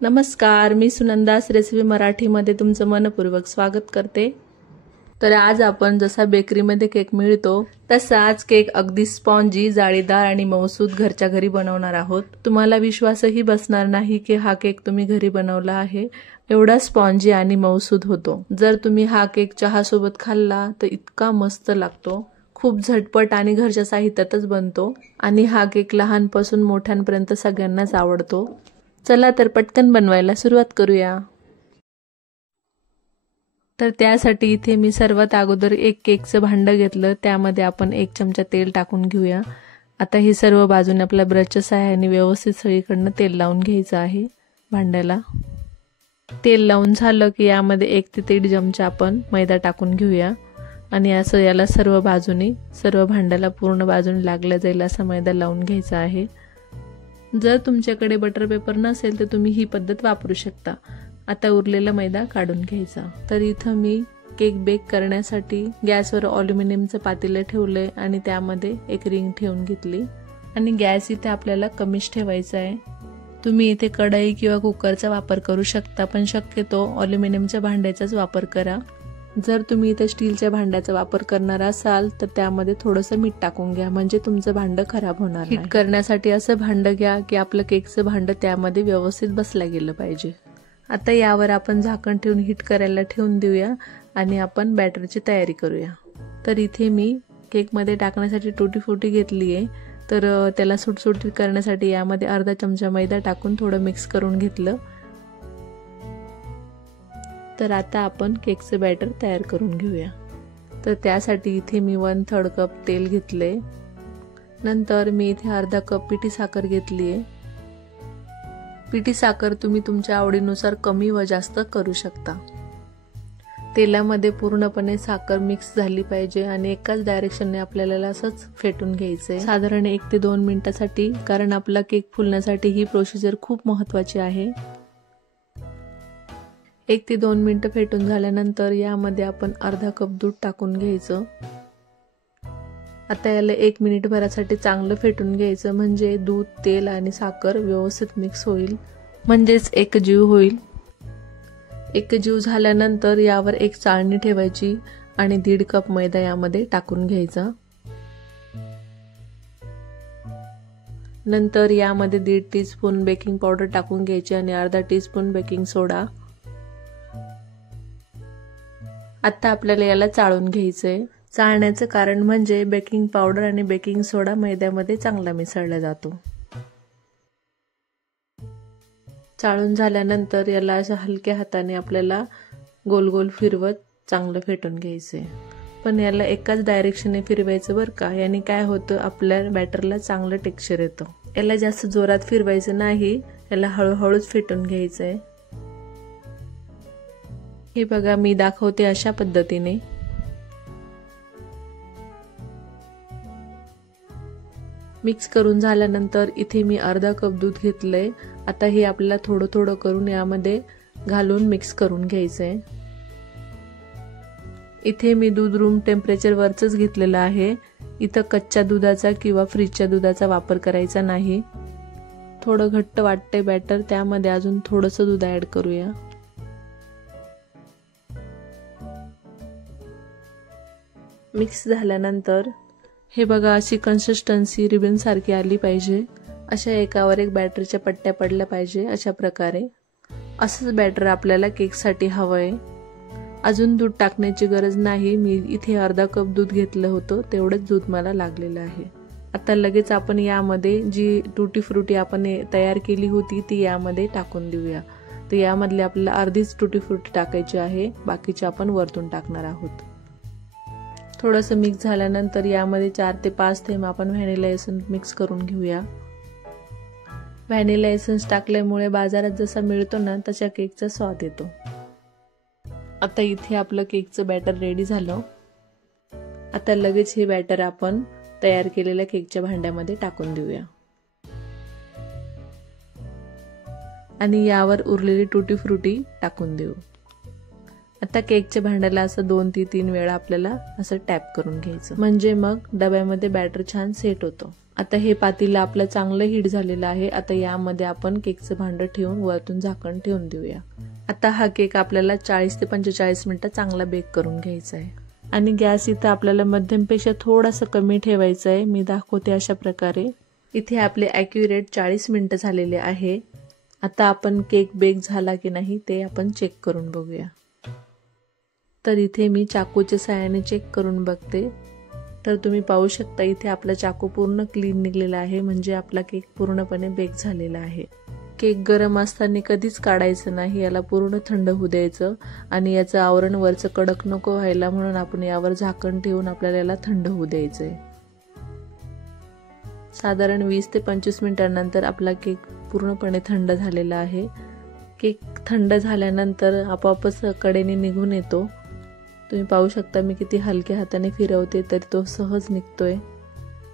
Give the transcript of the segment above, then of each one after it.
नमस्कार, मी सुनंदास रेसिपी मराठीमध्ये तुमचं मनपूर्वक स्वागत करते। तर आज आपण जसा बेकरीमध्ये केक मिळतो तसाच केक अगदी स्पॉन्जी, जाळीदार आणि मऊसूत घरच्या घरी बनवणार आहोत। तुम्हाला विश्वासही बसणार नाही की हा केक तुम्ही घरी बनवला आहे। एवढा स्पॉन्जी आणि मऊसूत होतो। जर तुम्ही हा केक चहा सोबत खाल्ला तर इतका मस्त लागतो। खूप झटपट आणि घरच्या साहित्यातच बनतो आणि हा केक लहानपासून मोठ्यांपर्यंत सगळ्यांनाच आवडतो। चला तर पटकन बनवायला सुरुवात करूया। तर त्यासाठी इथे मी सर्वात अगोदर एक केकचं भांड घेतलं, त्यामध्ये आपण 1 चमचा तेल टाकून घेऊया। आता हे सर्व बाजूने आपल्या ब्रशच्या सहाय्याने व्यवस्थित सगळीकडनं तेल लावून घ्यायचं आहे भांड्याला। तेल लावून झालं की यामध्ये 1 ते 1.5 चमचा आपण मैदा टाकून घेऊया आणि असं याला सर्व बाजूने सर्व भांड्याला पूर्ण बाजूने लागला जाईल असा मैदा लावून घ्यायचा आहे। जर तुमच्याकडे बटर पेपर नसेल तर तुम्ही ही पद्धत वापरू शकता। आता उरलेला मैदा काढून घ्यायचा। तर इथं मी केक बेक करण्यासाठी गॅसवर ॲल्युमिनियमचं पातेलं ठेवलंय आणि त्यामध्ये एक रिंग ठेवून घेतली आणि गॅस इथे आपल्याला कमीच ठेवायचा आहे। तुम्ही इथे कढई किंवा कुकरचा वापर करू शकता, पण शक्यतो ॲल्युमिनियमच्या भांड्याचाच वापर करा। जर तुम्ही इथे स्टीलच्या भांड्याचा वापर करणार असाल तर त्यामध्ये थोडंसं मीठ टाकून घ्या, म्हणजे तुमचं भांडं खराब होणार नाही। हीट करण्यासाठी असं भांडं घ्या की आपलं केकचं भांडं त्यामध्ये व्यवस्थित बसला गेलं पाहिजे। आता यावर आपण झाकण ठेवून हीट करायला ठेवून देऊया आणि आपण बॅटरची तयारी करूया। तर इथे मी केकमध्ये टाकण्यासाठी टुटी फ्रुटी घेतली आहे। तर त्याला सुटसुटीत करण्यासाठी यामध्ये अर्धा चमचा मैदा टाकून थोडं मिक्स करून घेतलं। तर आता आपण केकचं बॅटर तयार करून घेऊया। तर त्यासाठी इथे मी 1/3 कप तेल घेतले। नंतर मी इथे अर्धा कप पिठी साखर घेतली आहे। पिठी साखर तुम्ही तुमच्या आवडीनुसार कमी व जास्त करू शकता। तेलामध्ये पूर्णपणे साखर मिक्स झाली पाहिजे आणि एकाच डायरेक्शनने आपल्याला असंच फेटून घ्यायचंय साधारण 1 ते 2 मिनिटांसाठी, कारण आपला केक फुलण्यासाठी ही प्रोसिजर खूप महत्त्वाची आहे। 1 ते 2 मिनिटं फेटून झाल्यानंतर यामध्ये आपण अर्धा कप दूध टाकून घ्यायचं। आता याला 1 मिनिटभरासाठी चांगलं फेटून घ्यायचं, म्हणजे दूध, तेल आणि साखर व्यवस्थित मिक्स होईल, म्हणजेच एकजीव होईल। एकजीव झाल्यानंतर यावर एक चाळणी ठेवायची आणि 1.5 कप मैदा यामध्ये टाकून घ्यायचा। नंतर यामध्ये 1.5 टीस्पून बेकिंग पावडर टाकून घ्यायची आणि अर्धा टीस्पून बेकिंग सोडा। आता आपल्याला याला चाळून घ्यायचंय। चाळण्याचं कारण म्हणजे बेकिंग पावडर आणि बेकिंग सोडा मैद्यामध्ये चांगला मिसळला जातो। चाळून झाल्यानंतर याला अशा हलक्या हाताने आपल्याला गोल गोल फिरवत चांगलं फेटून घ्यायचंय, पण याला एकाच डायरेक्शनने फिरवायचं बरं का। याने काय होतं, आपल्या बॅटरला चांगलं टेक्स्चर येतं। याला जास्त जोरात फिरवायचं नाही, याला हळूहळूच फेटून घ्यायचंय। हे बघा, मी दाखवते अशा पद्धतीने। मिक्स करून झाल्यानंतर इथे मी अर्धा कप दूध घेतलंय। आता हे आपल्याला थोडं थोडं करून यामध्ये घालून मिक्स करून घ्यायचंय। इथे मी दूध रूम टेम्परेचर वरच घेतलेलं आहे। इथं कच्च्या दुधाचा किंवा फ्रीजच्या दुधाचा वापर करायचा नाही। थोडं घट्ट वाटतंय बॅटर, त्यामध्ये अजून थोडंसं दूध ऍड करूया। मिक्स झाल्यानंतर हे बघा, अशी कन्सिस्टन्सी रिबन सारखी आली पाहिजे। अशा एकावर एक बॅटरच्या पट्ट्या पडल्या पाहिजे, अशा प्रकारे। असंच बॅटर आपल्याला केकसाठी हवंय। अजून दूध टाकण्याची गरज नाही, मी इथे अर्धा कप दूध घेतलं होतं, तेवढंच दूध मला लागलेलं आहे। आता लगेच आपण यामध्ये जी टुटी फ्रुटी आपण तयार केली होती ती यामध्ये टाकून देऊया। तर यामधले आपल्याला अर्धीच टुटी फ्रुटी टाकायची आहे, बाकीचे आपण वरतून टाकणार आहोत। थोडंसं मिक्स झाल्यानंतर यामध्ये 4 ते 5 थेंब आपण व्हॅनिला एसेन्स मिक्स करून घेऊया। व्हॅनिला एसेन्स टाकल्यामुळे बाजारात जसा मिळतो ना तशा केकचा स्वाद येतो। आता इथे आपलं केकचं बॅटर रेडी झालं। आता लगेच हे बॅटर आपण तयार केलेल्या केकच्या भांड्यामध्ये टाकून देऊया आणि यावर उरलेली टुटी फ्रुटी टाकून देऊ। आता केकच्या भांड्याला असं 2 ते 3 वेळा आपल्याला असं टॅप करून घ्यायचं, म्हणजे मग डब्यामध्ये बॅटर छान सेट होतं। आता हे पातेलं आपलं चांगलं हीट झालेलं आहे। आता यामध्ये आपण केकचं भांडं ठेवून वरतून झाकण ठेवून देऊया। आता हा केक आपल्याला 40 ते 45 मिनिटं चांगला बेक करून घ्यायचा आहे आणि गॅस इथं आपल्याला मध्यमपेक्षा थोडासा कमी ठेवायचा आहे। मी दाखवते अशा प्रकारे। इथे आपले ॲक्युरेट 40 मिनिटं झालेले आहे। आता आपण केक बेक झाला की नाही ते आपण चेक करून बघूया। तर इथे मी चाकूच्या साहाय्याने चेक करून बघते। तर तुम्ही पाहू शकता इथे आपला चाकू पूर्ण क्लीन निघलेला आहे, म्हणजे आपला केक पूर्णपणे बेक झालेला आहे। केक गरम असताना कधीच काढायचं नाही, याला पूर्ण थंड होऊ द्यायचं आणि याचं आवरण वरचं कडक नको व्हायला म्हणून आपण यावर झाकण ठेवून आपल्याला याला थंड होऊ द्यायचंय। साधारण 20 ते 25 मिनिटांनंतर आपला केक पूर्णपणे थंड झालेला आहे। केक थंड झाल्यानंतर आपोआपच कडेने निघून येतो। तुम्ही पाहू शकता मी किती हलक्या हाताने फिरवते तरी तो सहज निघतोय।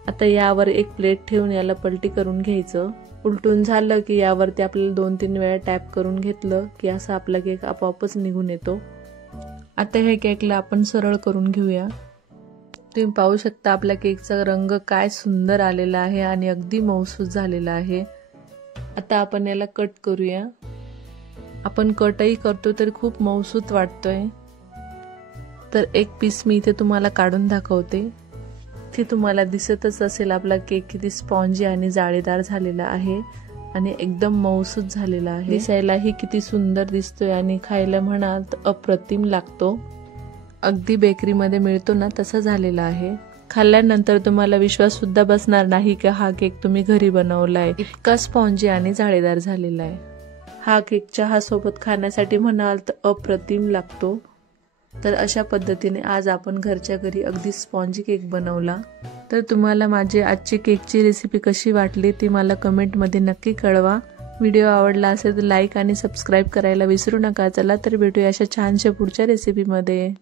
आता यावर एक प्लेट ठेवून याला पलटी करून घ्यायचं। उलटून झालं की यावरती आपल्याला 2-3 वेळा टॅप करून घेतलं की असा आपला केक आपोआपच निघून येतो। आता हे केकला आपण सरळ करून घेऊया। तुम्ही पाहू शकता आपल्या केकचा रंग काय सुंदर आलेला आहे आणि अगदी मऊसूत झालेला आहे। आता आपण याला कट करूया। आपण कटही करतो तर खूप मऊसूत वाटतोय। तर एक पीस मी इथे तुम्हाला काढून दाखवते। ती तुम्हाला दिसतच असेल आपला केक किती स्पॉन्जी आणि जाळीदार झालेला आहे आणि एकदम मऊसूत झालेला आहे। दिसायलाही किती सुंदर दिसतोय आणि खायला म्हणाल तर अप्रतिम लागतो। अगदी बेकरीमध्ये मिळतो ना तसा झालेला आहे। खाल्ल्यानंतर तुम्हाला विश्वास सुद्धा बसणार नाही की हा केक तुम्ही घरी बनवलाय, इतका स्पॉन्जी आणि जाळीदार झालेला आहे। हा केक चहा सोबत खाण्यासाठी म्हणाल तर अप्रतिम लागतो। तर अशा पद्धतीने आज आपण घरच्या घरी अगदी स्पॉन्जी केक बनवला। तर तुम्हाला माझी आजची केकची रेसिपी कशी वाटली ती मला कमेंटमध्ये नक्की कळवा। व्हिडिओ आवडला असेल तर लाईक आणि सबस्क्राईब करायला विसरू नका। चला तर भेटूया अशा छानशा पुढच्या रेसिपीमध्ये।